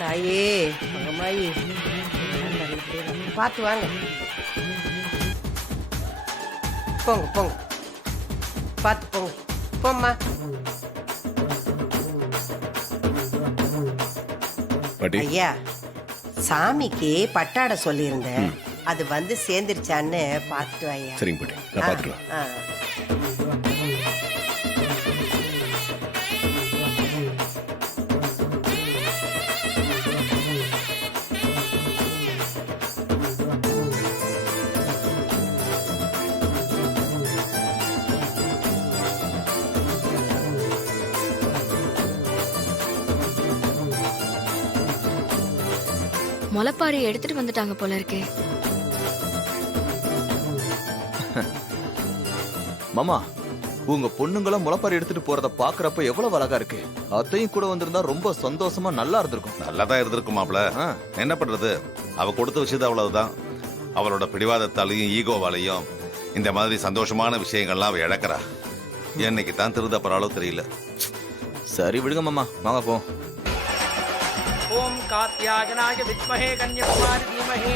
தாயே மகமாயி பார்த்து வாங்க. போங்க போங்க, பார்த்து போங்க. போம்மா. பாட்டி ஐயா, சாமிக்கு பட்டாடை சொல்லியிருந்தேன், அது வந்து சேர்ந்துருச்சான்னு பார்த்துட்டு ஐயா. சரிங்க பாட்டி, நான் பார்த்துக்கலாம். ஆ. முளைப்பாரி எடுத்துட்டு வந்துட்டாங்க போல இருக்கே. மாமா, உங்க பொண்ணுங்களும் முளைப்பாரி எடுத்துட்டு போறத பாக்குறப்ப எவ்வளவு அழகா இருக்கு. அத்தையும் கூட வந்திருந்தா ரொம்ப சந்தோஷமா நல்லா இருந்திருக்கும். நல்லாதான் இருந்திருக்கும் மாப்ள. என்ன பண்றது, அவ கொடுத்து வச்சது அவ்வளவுதான். அவளோட பிடிவாதத்தாலையும் ஈகோவாலையும் இந்த மாதிரி சந்தோஷமான விஷயங்கள்லாம் அவ இழக்கிறா. என்னைக்கு தான் திருந்த போறாளோ தெரியல. சரி விடுங்க மாமா, வாங்க போ. ஓம் காத்யாயனாய வித்மஹே கன்யகுமாரி தீமஹி